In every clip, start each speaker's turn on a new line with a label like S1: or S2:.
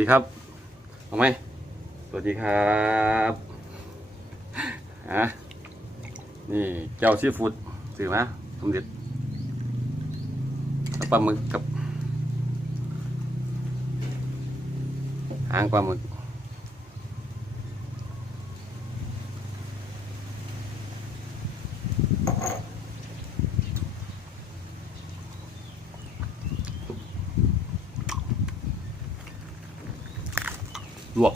S1: ดีครับเอาไหมสวัสดีครับอะนี่เจ้าซีฟู้ดสื่อมาสมเด็จปลาหมึกกับหางปลาหมึก ลวก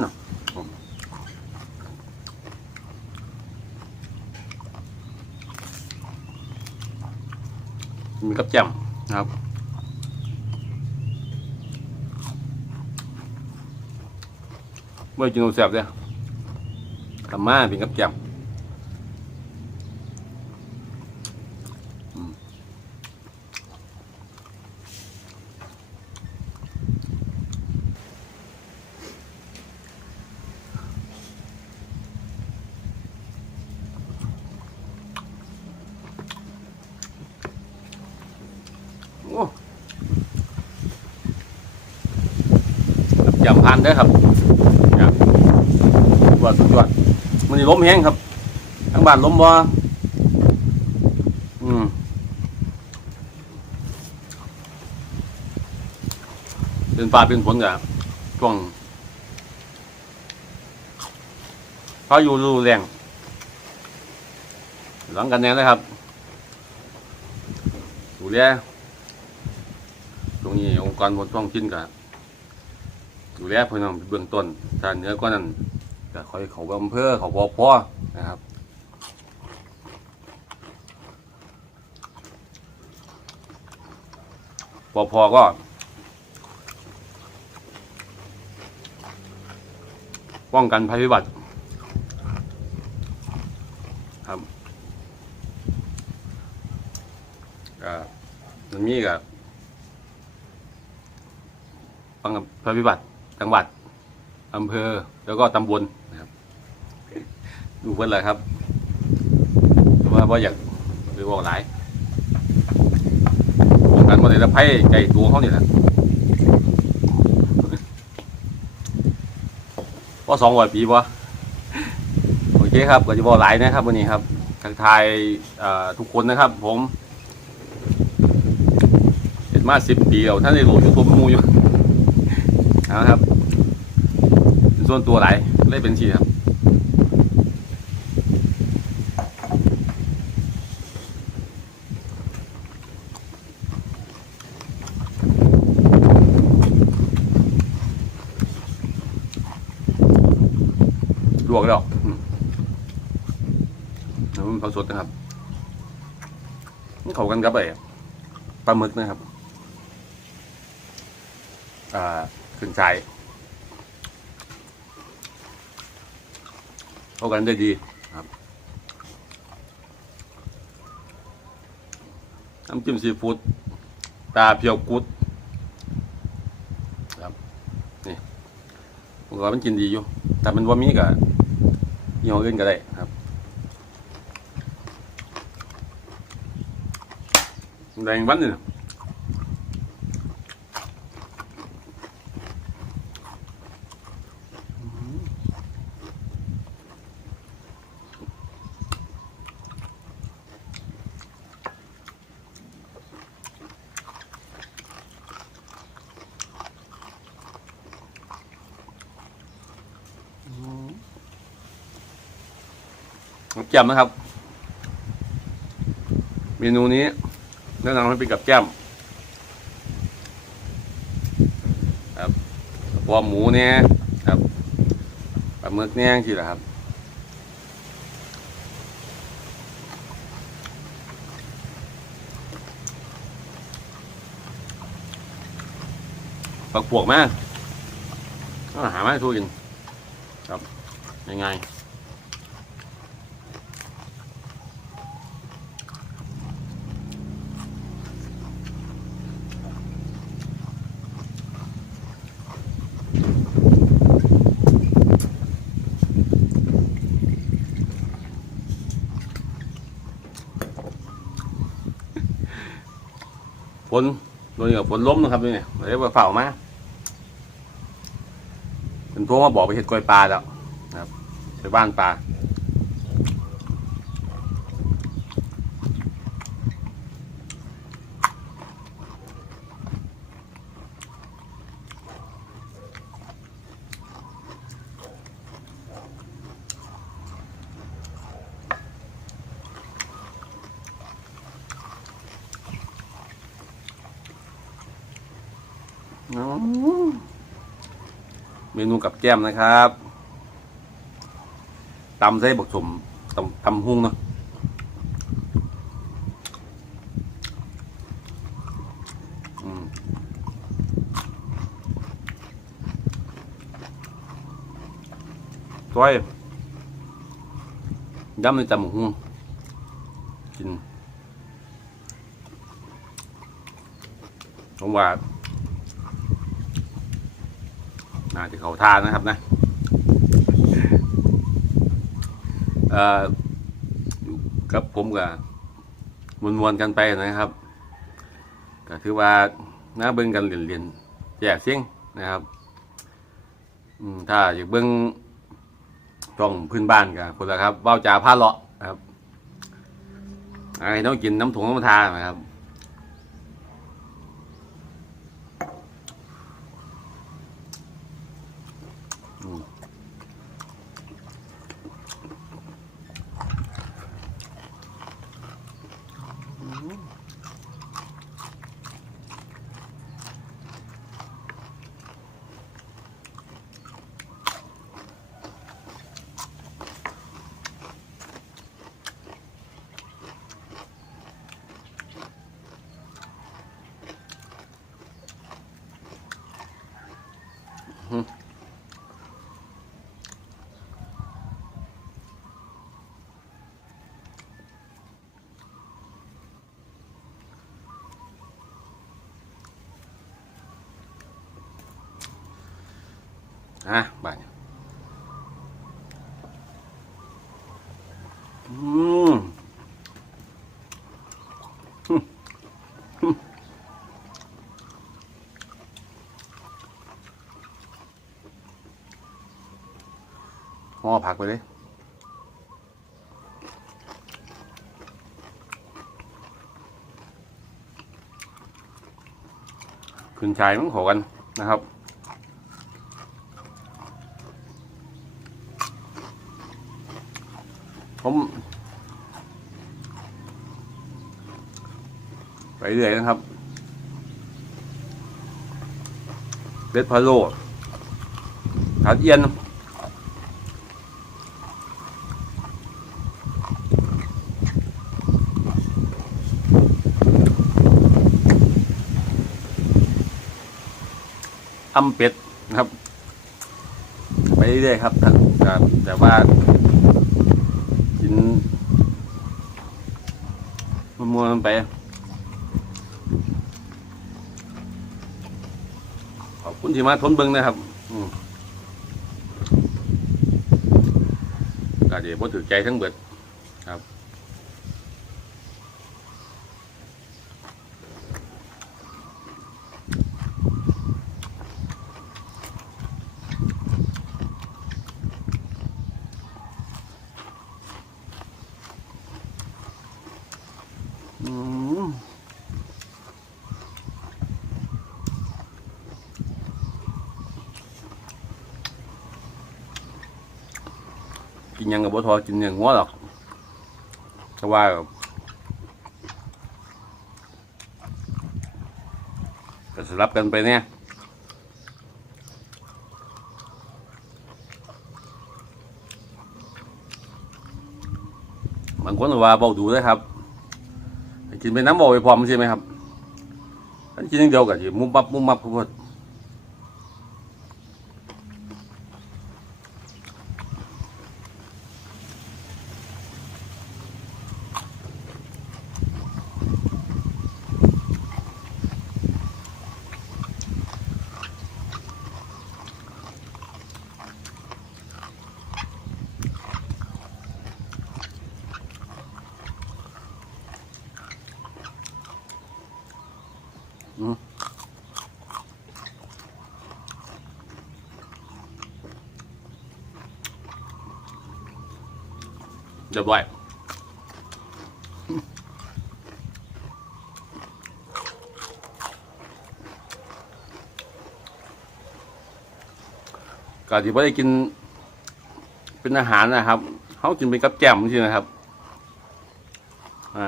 S1: เอา มาก้นแหลมๆมันเนาะมีกับแจ่มนะครับเมื่อกินโอแซ่บเลยทำมาเป็นกับแจ่ม กับแจ่มพันเด้ครับครับสุดยอดสุดยอดมันนี่ล้มแห้งครับทั้งบ้านล้มบ่อืมเป็นฟ้าเป็นฝนกับช่วงพาอยุรูแรงหลังกันแน่เลยครับดูแลตรงนี้องค์กรบนท้องถิ่นกับ ดูแลพี่น้องเบื้องต้นถ้าเนื้อก็นั้นก็คอยเขาอำเภอเขาพอพ่อนะครับพอพอก็ป้องกันภัยพิบัติครับก็มันมีกับป้องกันภัยพิบัติ จังหวัดอำเภอแล้วก็ตำบลนะครับ ดูเพื่อนเลยครับแต่ว่าว่าอยากหรือว่าหลายป้องกันมาเลยแล้วไพ่ไก่ตัวเขาเนี่แหละว่าสองร้อยปีปะโอเคครับก็จะบอกหลายนะครับวันนี้ครับทักทายทุกคนนะครับผมเห็นมาสิบปีแล้วท่านได้โหลดยูทูมูอยู่นะครับ ส่วนตัวหลายเลยเป็นทีครับลวกแล้วแล้วมันผสดนะครับเขากันกับไอ้ปลาหมึกนะครับ อ่าขึ้นใจาย เข้ากันได้ดีครับน้ำจิ้มซีฟู้ดตาเพียวกุดครับนี่ผมว่ามันกินดีอยู่ แต่มันว่ามีกับยี่ห้ออื่นก็ได้ครับแดงวันนี่นะ แจ่มนะครับ เมนูนี้แนะนำให้เป็นกับแก้มครับพวหมูเนี่ยครับปลาหมึกเนี่ยที่แหละครับปักปวกมากหามาให้ทุกิน ครับ ยังไง ฝนโดนกับฝนล้มนะครับนี่เลยเรียกว่าเฝ้ามาเป็นพวกมาบอกไปเห็ดกล้วยปลาแล้วนะครับไปบ้านปลา เมนูกับแก้มนะครับตำไส้บกสมตำตำหุ้งเนาะอืมซอยยำในตำหุ้งกินผมว่า น่าจะเขาทานนะครับนะเอ่ออยู่กับผมกับมวนมวนๆกันไปนะครับก็ถือว่าน่าเบิ่งกันเรียนๆแจกเสียงนะครับถ้าอยากเบิ่งช่องพื้นบ้านกับคนละครับเบ้าจ่าผ้าเลาะนะครับไอ้ต้องกินน้ำถุงน้ำทานะครับ อะบาดเนี่ยอืมฮึ่มฮึ่มห่อผักไปเลยขึ้นชายมันขอกันนะครับ ผมไปเรื่อยนะครับเบสพาโลขาดเอียนอำเป็ดนะครับ ไปเรื่อยๆครับท่านแต่ว่า นมันมัวมันไปขอบคุณที่มาทนเบิ้งนะครับอืมก็เดี๋ยวพอถือใจทั้งเบิดครับ กินหยังกับบัทอกินอย่างงัวหรอกแต่ว่าก็สลับกันไปเนี่ยบางคนก็ว่าเบาดูเลยครับ กินเป็นน้ำบ่ไปพร้อมใช่ไหมครับอันกินอย่างเดียวกับมุมปับมุมมับพ เรียบร้อยก็ที่ว่าได้กิน เป็นอาหารนะครับเขากินเป็นกับแจ่มใช่ไหมครับ อ่า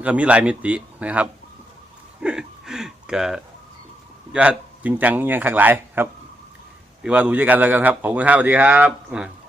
S1: มันก็มีหลายมิตินะครับก็จริงจังยังขังหลายครับถือว่าดูด้วยกันแล้วกันครับผมคุณครับสวัสดีครับ